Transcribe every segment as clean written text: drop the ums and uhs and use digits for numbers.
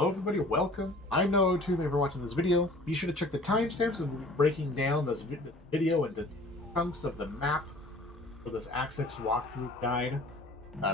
Hello everybody, welcome. I'm No02, thank you for watching this video. Be sure to check the timestamps, and we'll be breaking down this video into chunks of the map for this Act-6 walkthrough guide.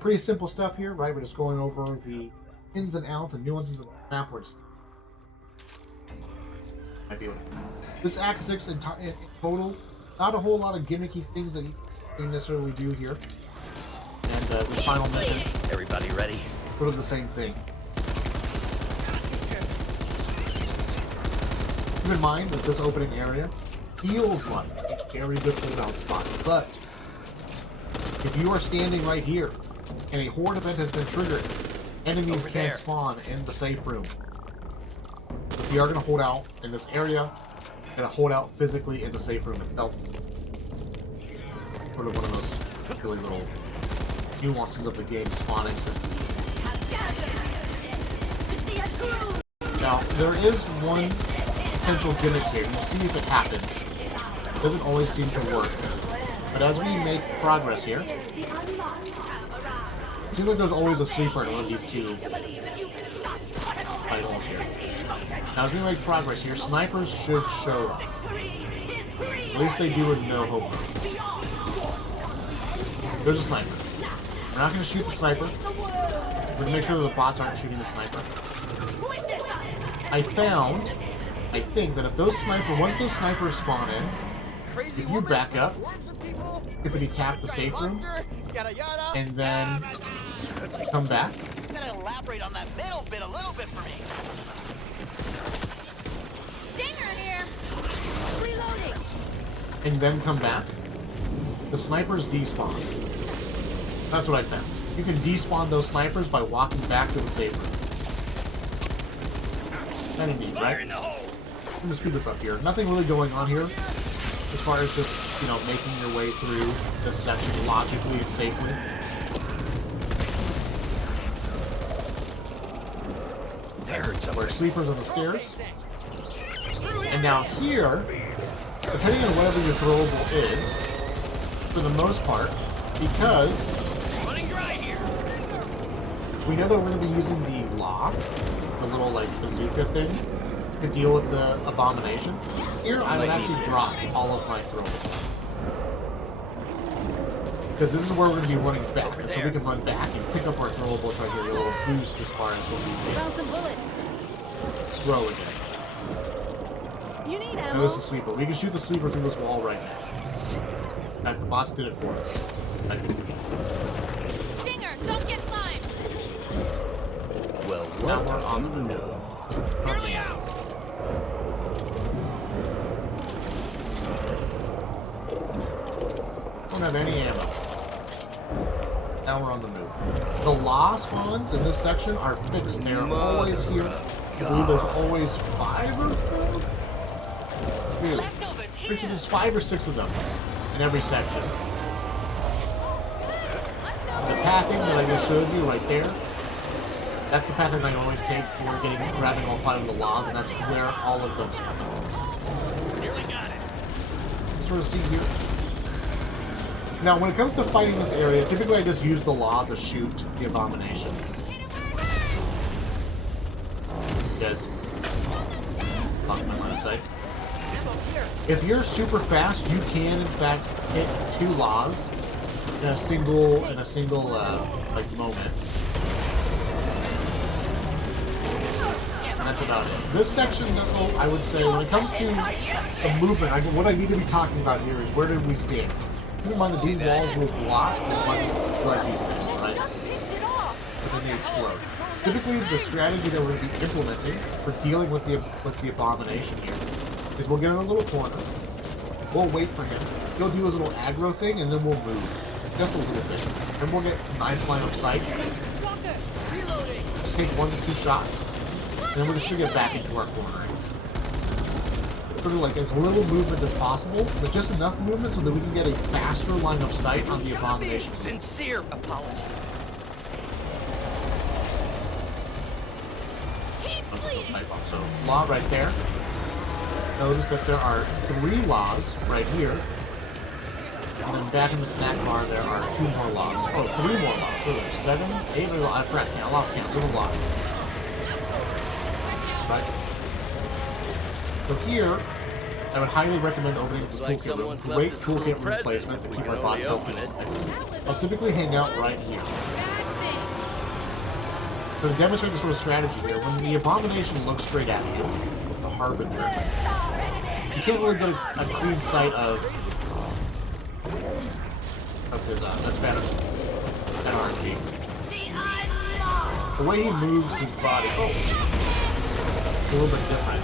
Pretty simple stuff here, right? We're just going over the ins and outs and nuances of the map. We're just this Act-6 in total, not a whole lot of gimmicky things that you can necessarily do here. And this final mission, everybody ready? Sort of the same thing. Keep in mind that this opening area feels like a very good holdout spot, but if you are standing right here and a horde event has been triggered, enemies can't spawn in the safe room. If you are going to hold out in this area, you're going to hold out physically in the safe room itself. Sort of one of those really little nuances of the game spawning system. Now, there is one potential gimmick here, and we'll see if it happens. It doesn't always seem to work. But as we make progress here, it seems like there's always a sleeper in one of these two titles here. Now, as we make progress here, snipers should show up. At least they do in No Hope. There's a sniper. We're not going to shoot the sniper. We're going to make sure that the bots aren't shooting the sniper. I think that if once those snipers spawn in, if you back up, hippity tap the safe room, and then come back. You gotta elaborate on that middle bit a little bit for me. Stinger here. Reloading. And then come back, the snipers despawn. That's what I found. You can despawn those snipers by walking back to the safe room. Kind of neat, right? I'm gonna speed this up here. Nothing really going on here, as far as just, making your way through this section logically and safely. Where sleepers on the stairs. And now here, depending on whatever your throwable is, for the most part, because we know that we're going to be using the law, the little bazooka thing, to deal with the abomination. Here, I would actually drop all of my throwables. Because this is where we're going to be running back, so we can run back and pick up our throwables right here, a little boost as far as what we Found some bullets. throw again. You need ammo. Notice the sleeper. We can shoot the sleeper through this wall right now. In fact, the boss did it for us. Stinger, don't get slimed. Well, Now we're on the move. Nearly out. Don't have any ammo. Now we're on the move. The law spawns in this section are fixed. They're always here. I believe there's always 5 of them. Really? Pretty sure there's 5 or 6 of them in every section. The pathing that I just showed you right there, that's the pattern I always take for grabbing all 5 of the laws, and that's where all of them spawn. Nearly got it. Sort of see here. Now, when it comes to fighting this area, typically I just use the law to shoot the abomination. Guys, fuck my line of sight. If you're super fast, you can in fact hit 2 laws in a single moment. And that's about it. This section, though, I would say, when it comes to the movement, what I need to be talking about here is where did we stand? Keep in mind that these walls will block the money right? But then they explode. Typically, the strategy that we're going to be implementing for dealing with the abomination here is we'll get in a little corner, we'll wait for him, he'll do his little aggro thing, and then we'll move. Just a little bit. Then we'll get a nice line of sight, take 1 to 2 shots, and then we're just going to get back into our corner. Sort of like as little movement as possible, but just enough movement so that we can get a faster line of sight on the abomination. Sincere apologies. So, law right there. Notice that there are 3 laws right here. And then back in the snack bar, there are 2 more laws. Oh, 3 more laws. So there's 7, 8, I forgot count. I lost count. Little block. right? So here, I would highly recommend opening the Like toolkit room. someone's left Great us a little toolkit room present. placement to We keep can our bots only healthy. open it. I'll typically hang out right here. Bad things. So to demonstrate this sort of strategy here, when the abomination looks straight at you, the Harbinger, you can't really get a clean sight of his, that's bad RNG. The way he moves his body, it's a little bit different.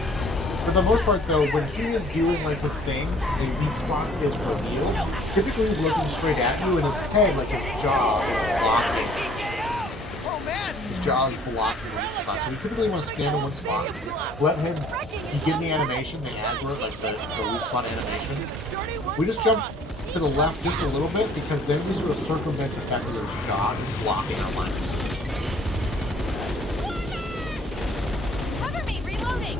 For the most part though, when he is doing like his thing, the weak spot is revealed, typically he's looking straight at you and his head, like his jaw, is blocking. His jaw is blocking the weak spot. So we typically want to stand in one spot, let him begin the animation, the aggro, like the weak spot animation. We just jump to the left just a little bit because then we sort of circumvent the fact that his jaw is blocking our lines. Cover me, reloading.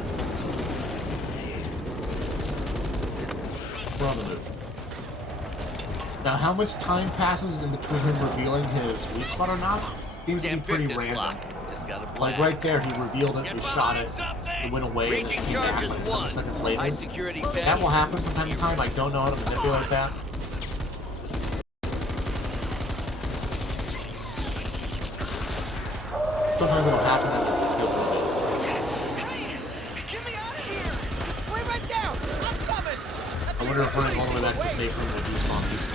We're on the move. Now, how much time passes in between him revealing his weak spot or not seems to be Can't pretty pick this random. lock. Just gotta blast. Like right there, he revealed it, we shot it, it went away, and it Reaching came back charges like a couple 1. seconds High later. security That fan. will happen from time to time. I don't know how to manipulate that. Sometimes it'll happen and it'll feel really Get me out of here! Lay right down! I'm coming! I wonder if running all the way back to the safe room will despawn these.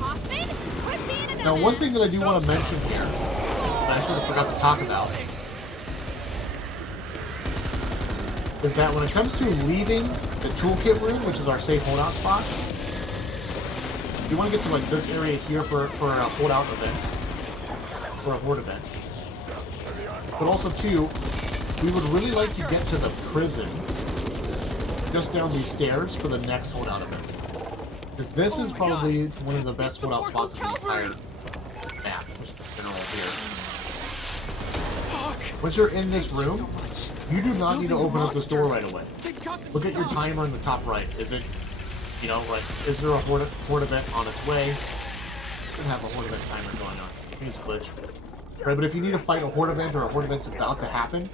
Hoffman, quit being an Now, one thing that I do want to mention here, that I sort of forgot to talk about, is that when it comes to leaving the toolkit room, which is our safe holdout spot, we want to get to like this area here for a holdout event, for a horde event. But also too, we would really like to get to the prison just down these stairs for the next holdout event. Because this is probably one of the best holdout spots in the entire map, just in general here. Once you're in this room, you do not need to open up this door right away. Look at your timer in the top right. Is it, you know, like, is there a horde event on its way? Should have a horde event timer going on. I think it's glitch. Right, but if you need to fight a horde event or a horde event's about to happen,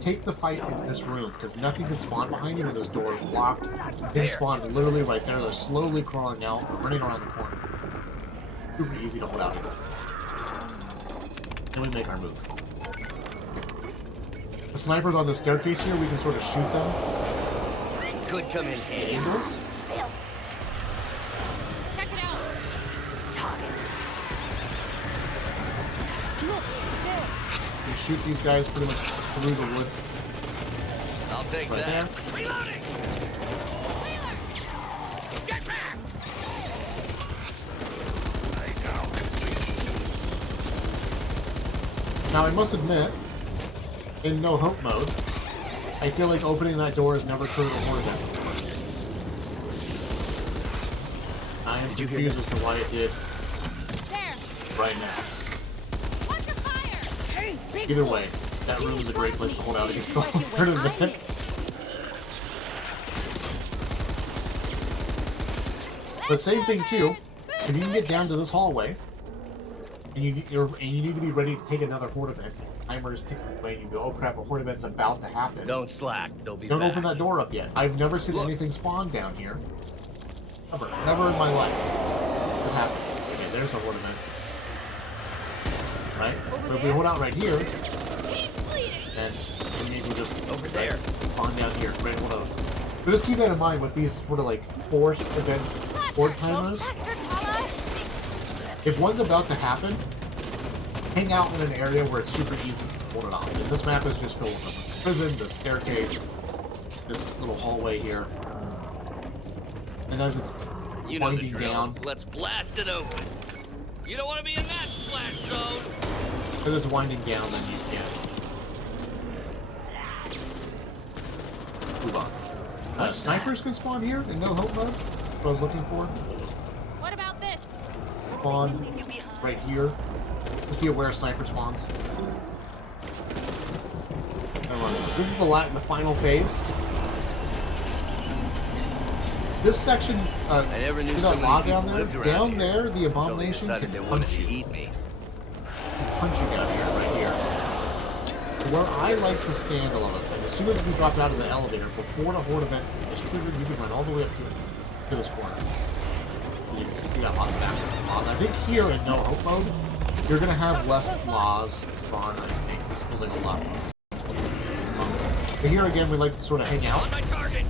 take the fight in this room, because nothing can spawn behind you when this door is locked. They spawn literally right there. They're slowly crawling out, running around the corner. Super easy to hold out here. Then we make our move. The snipers on the staircase here, we can sort of shoot them. Could come in handy. Angles. Check it out. You shoot these guys pretty much through the wood. I'll take Right there. that. Reloading! Get back! Now, I must admit, in no hope mode, I feel like opening that door has never triggered a horde event before. I am confused as to why it did There. right now. Watch your fire. Hey, big Either way, that room is a great place to hold out against the horde event. But same thing too, if you can get down to this hallway, and you need to be ready to take another horde event, timer is ticking away, and you go, oh crap, a horde event's about to happen. Don't slack. They'll be Don't back. open that door up yet. I've never seen anything spawn down here. Never in my life has it happened. Okay, there's a horde event. Right? But if we hold out right here, He's bleeding. then we can just Over there. spawn down here. Right, hold up. But just keep that in mind with these sort of like forced event horde timers. Faster, Tala. If one's about to happen, hang out in an area where it's super easy to hold it off. And this map is just filled with them. The prison, the staircase, this little hallway here. And as it's You know the winding drill. down, Let's blast it open. You don't want to be in that splash zone. as it's winding down, then you can move on. Snipers can spawn here in no hope mode. That's what I was looking for. What about this? Spawn right here. Just be aware of sniper spawns. This is the final phase. This section, I never knew see so that many log people down there? lived around Down here. there, the Until they abomination decided can they wanted punch to you. eat me. Punch you down here, right here. where I like to stand a lot of the time, as soon as we drop out of the elevator, before the horde event is triggered, you can run all the way up here to this corner. You can see we got a lot of access to laws. I think here in no hope mode, you're gonna have less laws spawn. I think this feels like a lot. But here again, we like to sort of hang out. On my target.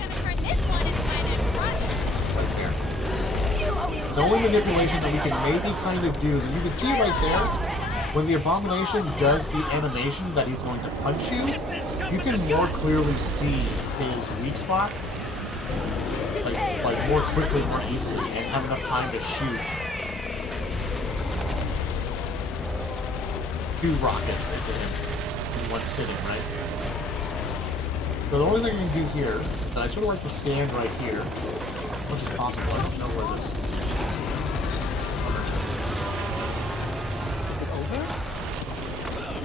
Gonna turn this one into my next project. Right here. The only manipulation that we can maybe kind of do is, and you can see right there, when the abomination does the animation that he's going to punch you, you can more clearly see his weak spot, like more quickly, more easily, and have enough time to shoot 2 rockets into him in one sitting, right? So the only thing I can do here is that I sort of like to stand right here, as much as possible. I don't know where this is.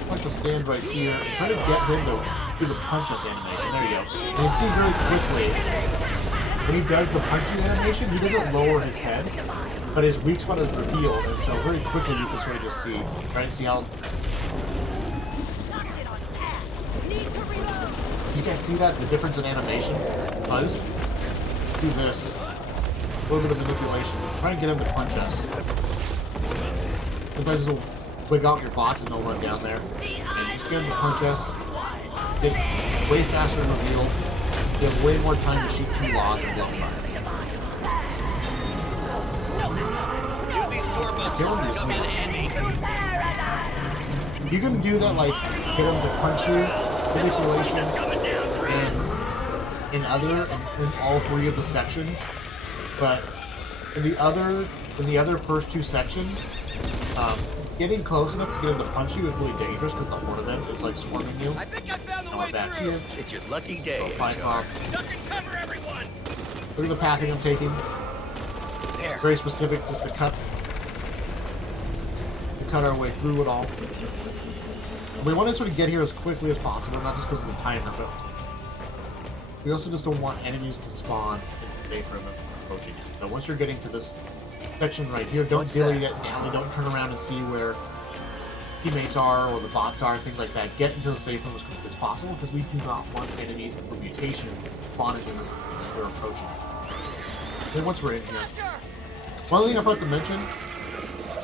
I like to stand right here and try to get him to do the punch us animation. There you go. And you can see very quickly, when he does the punching animation, he doesn't lower his head, but his weak spot is revealed, and so very quickly you can sort of just see, right? See how... You guys see that? The difference in animation? I just do this. A little bit of manipulation. Try and get him to punch us. Sometimes this will wig out your bots and they'll run down there. And just get him to punch us. Get way faster to reveal. You have way more time to shoot 2 laws and blow fire. Use these doorbusters to come in handy. You can do that, like, get him to punch you, manipulation, and in all 3 of the sections. But in the other first 2 sections, getting close enough to get him to punch you is really dangerous because the horde event is like swarming you. I think I found the Now way we're back through. here. It's your lucky day. Fine car. Duck and cover, everyone. Look at the pathing I'm taking. There. It's very specific, just to cut our way through it all. We want to sort of get here as quickly as possible, not just because of the timer, but we also just don't want enemies to spawn and stay from approaching it. So once you're getting to this section right here, don't dilly it down, don't turn around and see where teammates are or the bots are, things like that. Get into the safe room as quickly as possible because we do not want enemies or mutations spawning as we're approaching it. Then once we're in here, one thing I forgot to mention,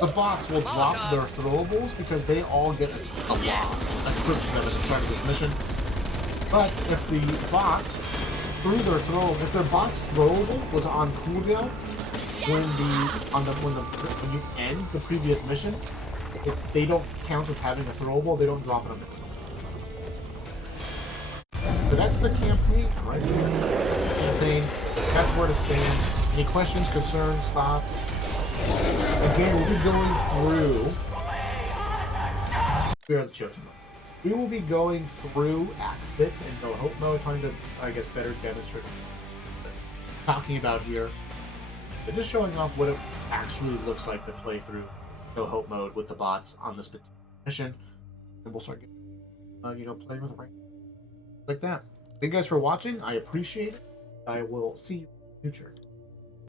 the bots will drop their throwables because they all get a lot equipped to them at the start of this mission. But if the bots if their bot's throwable was on cooldown when you end the previous mission, if they don't count as having a throwable, they don't drop it on the So that's the campaign right here. That's the campaign. That's where to stand. Any questions, concerns, thoughts? Again, we'll be going through. We are the chosen one. We will be going through Act-6 in no hope mode, trying to, I guess, better demonstrate what we're talking about here. But just showing off what it actually looks like to play through no hope mode with the bots on this particular mission, and we'll start getting, playing with it right like that. Thank you guys for watching. I appreciate it. I will see you in the future.